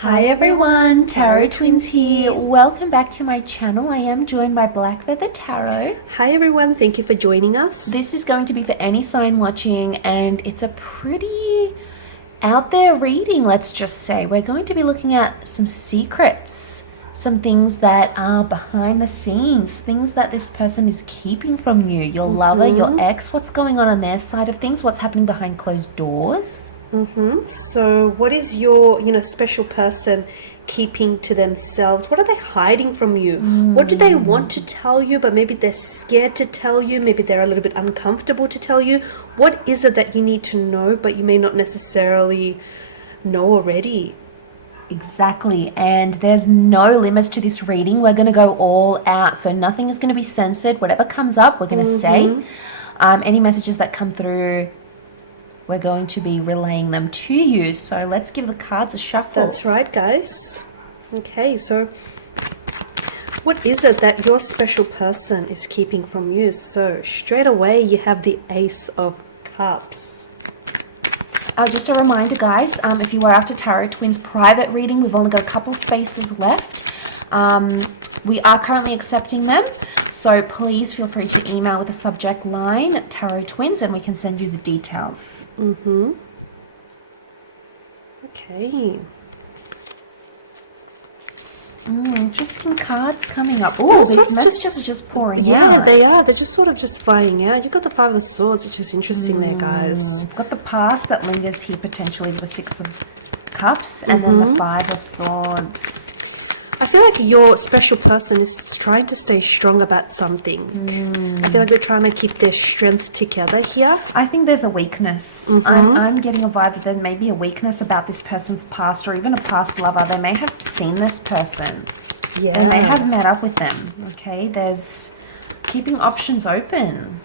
Hi everyone, Tarot Twins here. Welcome back to my channel. I am joined by Black Feather Tarot. Hi everyone, thank you for joining us. This is going to be for any sign watching, and it's a pretty out there reading, let's just say. We're going to be looking at some secrets, some things that are behind the scenes, things that this person is keeping from you, your lover, your ex, what's going on their side of things, what's happening behind closed doors. So what is your, special person keeping to themselves? What are they hiding from you? What do they want to tell you, but maybe they're scared to tell you? Maybe they're a little bit uncomfortable to tell you. What is it that you need to know, but you may not necessarily know already? Exactly, and there's no limits to this reading. We're going to go all out, so nothing is going to be censored. Whatever comes up, we're going to say. Any messages that come through, we're going to be relaying them to you. So let's give the cards a shuffle. That's right, guys. Okay, so what is it that your special person is keeping from you? So straight away you have the Ace of Cups. Just a reminder, guys, if you are after Tarot Twins private reading, we've only got a couple spaces left. We are currently accepting them, so please feel free to email with the subject line Tarot Twins and we can send you the details. Okay. Interesting cards coming up. Oh, these messages are just pouring out. Yeah, they are. They're just sort of just flying out. You've got the Five of Swords, which is interesting there, guys. We've got the past that lingers here potentially with the Six of Cups and then the Five of Swords. I feel like your special person is trying to stay strong about something. I feel like they're trying to keep their strength together here. I think there's a weakness. I'm getting a vibe that there may be a weakness about this person's past or even a past lover. They may have seen this person. Yeah. They may have met up with them. Okay, there's keeping options open.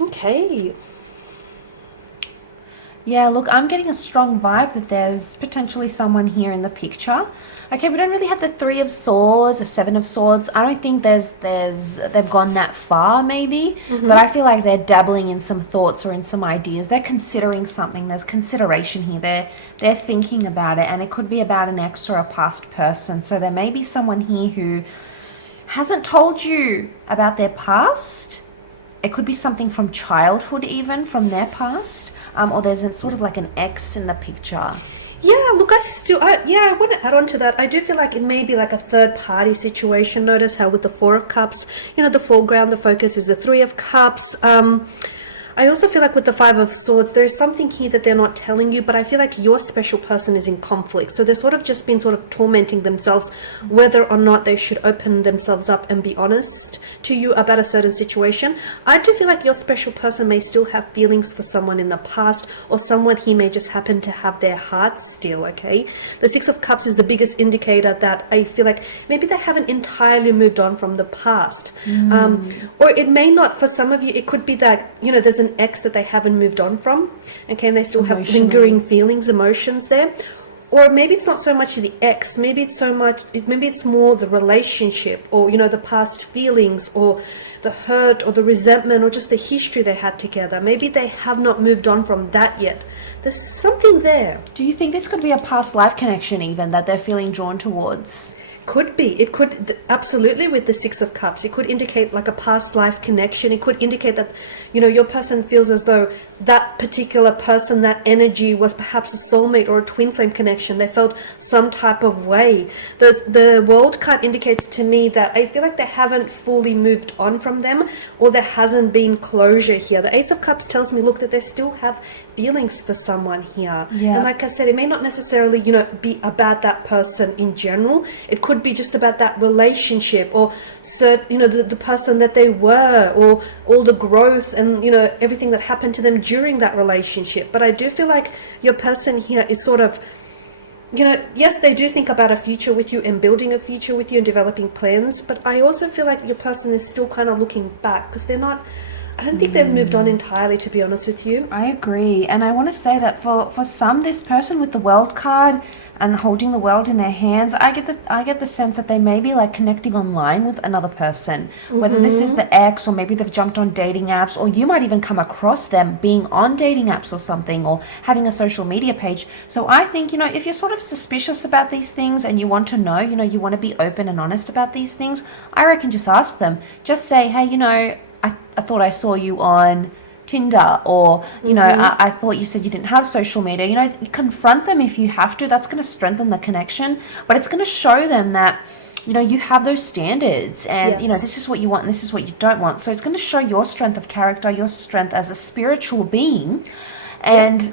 Okay. Yeah, look, I'm getting a strong vibe that there's potentially someone here in the picture. Okay, we don't really have the Three of Swords, the Seven of Swords. I don't think they've gone that far, maybe. But I feel like they're dabbling in some thoughts or in some ideas. They're considering something. There's consideration here. They're thinking about it, and it could be about an ex or a past person. So there may be someone here who hasn't told you about their past. It could be something from childhood, even from their past, or there's sort of like an ex in the picture. Yeah, look, I want to add on to that. I do feel like it may be like a third party situation. Notice how with the Four of Cups, the foreground, the focus is the Three of Cups. I also feel like with the Five of Swords, there's something here that they're not telling you, but I feel like your special person is in conflict. So they're sort of just been sort of tormenting themselves, whether or not they should open themselves up and be honest to you about a certain situation. I do feel like your special person may still have feelings for someone in the past, or someone he may just happen to have their heart still, okay? The Six of Cups is the biggest indicator that I feel like maybe they haven't entirely moved on from the past. Or it may not, for some of you, it could be that, there's an ex that they haven't moved on from, okay, and they still have lingering feelings, emotions there. Or maybe it's not so much the ex, maybe it's more the relationship, or the past feelings, or the hurt, or the resentment, or just the history they had together. Maybe they have not moved on from that yet. There's something there. Do you think this could be a past life connection even that they're feeling drawn towards? Could be. It could, absolutely, with the Six of Cups. It could indicate like a past life connection. It could indicate that, your person feels as though that particular person, that energy was perhaps a soulmate or a twin flame connection. They felt some type of way. The World card indicates to me that I feel like they haven't fully moved on from them, or there hasn't been closure here. The Ace of Cups tells me, look, that they still have feelings for someone here. Yeah. And like I said, it may not necessarily, be about that person in general. It could be just about that relationship, or the person that they were, or all the growth and everything that happened to them during that relationship. But I do feel like your person here is sort of, yes, they do think about a future with you and building a future with you and developing plans, but I also feel like your person is still kind of looking back, because they're not I don't think they've moved on entirely, to be honest with you. I agree. And I want to say that for some, this person with the world card and holding the world in their hands, I get the sense that they may be like connecting online with another person, whether this is the ex, or maybe they've jumped on dating apps, or you might even come across them being on dating apps or something, or having a social media page. So I think, you know, if you're sort of suspicious about these things and you want to know, you know, you want to be open and honest about these things, I reckon just ask them. Just say, hey, you know, I thought I saw you on Tinder, or, you know, I thought you said you didn't have social media. You know, confront them if you have to. That's going to strengthen the connection, but it's going to show them that, you know, you have those standards, and, you know, this is what you want and this is what you don't want. So it's going to show your strength of character, your strength as a spiritual being, and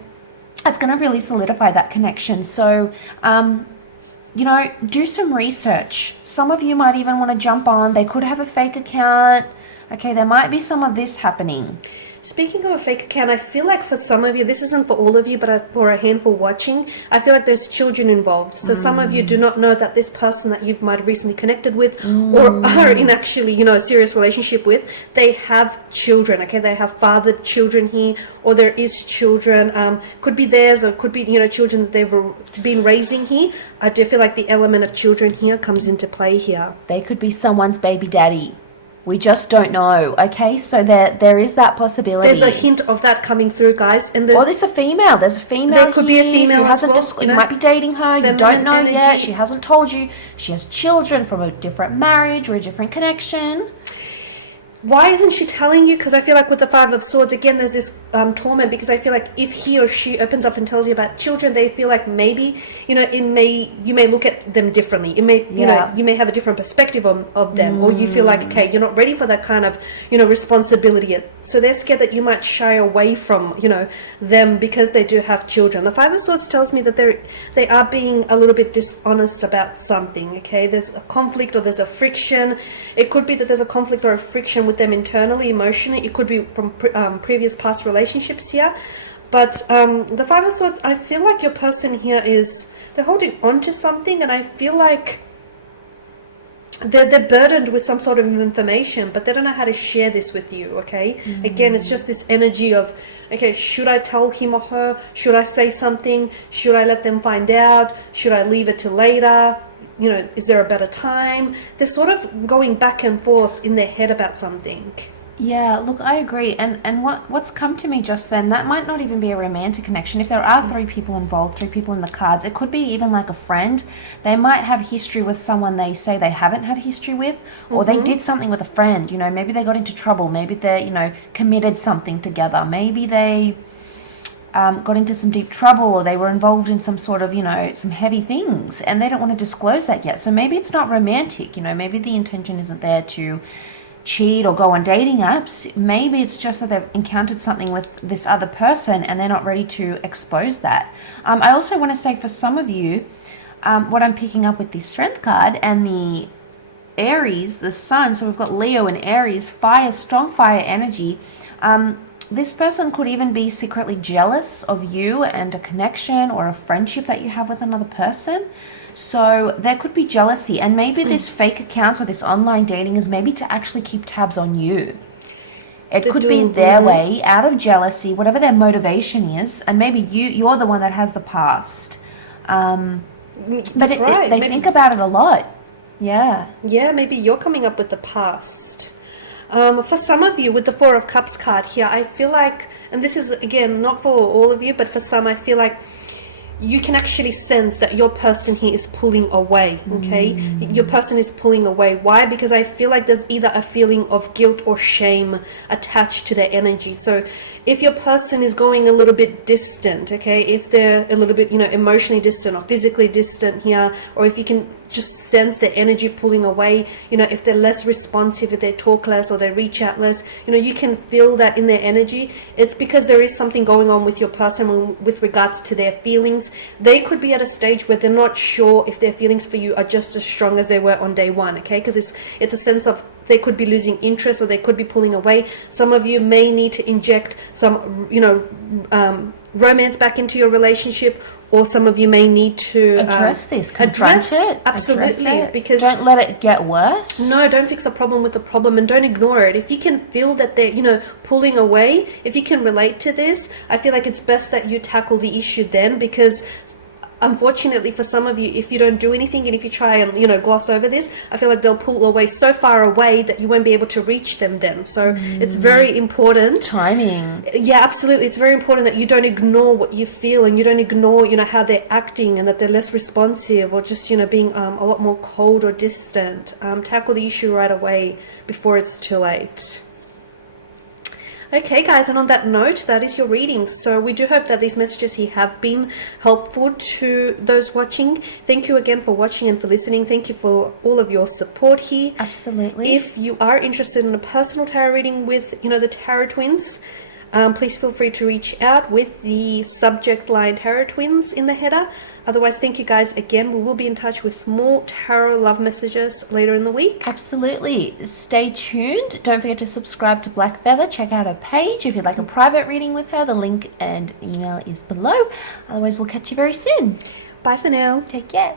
it's going to really solidify that connection. So, you know, do some research. Some of you might even want to jump on. They could have a fake account. Okay, there might be some of this happening. Speaking of a fake account, I feel like for some of you, this isn't for all of you, but for a handful watching, I feel like there's children involved. So some of you do not know that this person that you might have recently connected with, or are in actually, you know, a serious relationship with, they have children, okay? They have fathered children here, or there is children, could be theirs, or could be, you know, children that they've been raising here. I do feel like the element of children here comes into play here. They could be someone's baby daddy. We just don't know, okay? So there is that possibility. There's a hint of that coming through, guys. And there's a female. There's a female there could be a female who hasn't as well, you might be dating her. You don't know energy. yet. She hasn't told you. She has children from a different marriage or a different connection. Why isn't she telling you? Because I feel like with the Five of Swords, again, there's this torment, because I feel like if he or she opens up and tells you about children, they feel like maybe, you know, you may look at them differently. You may, you know, you may have a different perspective of them, or you feel like, okay, you're not ready for that kind of, you know, responsibility yet. So they're scared that you might shy away from, you know, them because they do have children. The Five of Swords tells me that they are being a little bit dishonest about something, okay? There's a conflict, or there's a friction. It could be that there's a conflict or a friction with them internally, emotionally. It could be from previous past relationships here. But the Five of Swords, I feel like your person here they're holding on to something, and I feel like they're burdened with some sort of information, but they don't know how to share this with you, okay? Again, it's just this energy of, okay, should I tell him or her? Should I say something? Should I let them find out? Should I leave it till later? You know, is there a better time? They're sort of going back and forth in their head about something. Yeah, look, I agree. And what's come to me just then, that might not even be a romantic connection. If there are three people involved, three people in the cards, it could be even like a friend. They might have history with someone they say they haven't had history with, or they did something with a friend. You know, maybe they got into trouble. Maybe they, you know, committed something together. Maybe they got into some deep trouble, or they were involved in some sort of, you know, some heavy things, and they don't want to disclose that yet. So maybe it's not romantic. You know, maybe the intention isn't there to cheat or go on dating apps. Maybe it's just that they've encountered something with this other person and they're not ready to expose that. I also want to say, for some of you, what I'm picking up with the Strength card and the Aries, the Sun, so we've got Leo and Aries, fire, strong fire energy. This person could even be secretly jealous of you and a connection or a friendship that you have with another person. So there could be jealousy, and maybe this fake account or this online dating is maybe to actually keep tabs on you. It could be their way, out of jealousy, whatever their motivation is, and maybe you're the one that has the past. But they think about it a lot. Yeah. Yeah, maybe you're coming up with the past. For some of you, with the Four of Cups card here, I feel like, and this is, again, not for all of you, but for some, I feel like you can actually sense that your person here is pulling away, okay? Your person is pulling away. Why? Because I feel like there's either a feeling of guilt or shame attached to their energy. So if your person is going a little bit distant, okay, if they're a little bit, you know, emotionally distant or physically distant here, or if you can just sense their energy pulling away, you know, if they're less responsive, if they talk less or they reach out less, you know, you can feel that in their energy. It's because there is something going on with your person with regards to their feelings. They could be at a stage where they're not sure if their feelings for you are just as strong as they were on day one, okay? Because it's a sense of they could be losing interest, or they could be pulling away. Some of you may need to inject some, you know, romance back into your relationship, or some of you may need to Address this, confront it, absolutely, address it. because Don't let it get worse. no, don't fix a problem with the problem, and don't ignore it. If you can feel that they're, pulling away, if you can relate to this, I feel like it's best that you tackle the issue then, because unfortunately for some of you, if you don't do anything and if you try and gloss over this, I feel like they'll pull away so far away that you won't be able to reach them then. So it's very important. Timing. Yeah, absolutely. It's very important that you don't ignore what you feel, and you don't ignore how they're acting, and that they're less responsive, or just being a lot more cold or distant. Tackle the issue right away before it's too late. Okay guys, and on that note, that is your reading. So we do hope that these messages here have been helpful to those watching. Thank you again for watching and for listening. Thank you for all of your support here. Absolutely. If you are interested in a personal tarot reading with the Tarot Twins, please feel free to reach out with the subject line Tarot Twins in the header. Otherwise, thank you guys again. We will be in touch with more tarot love messages later in the week. Absolutely. Stay tuned. Don't forget to subscribe to Black Feather. Check out her page if you'd like a private reading with her. The link and email is below. Otherwise, we'll catch you very soon. Bye for now. Take care.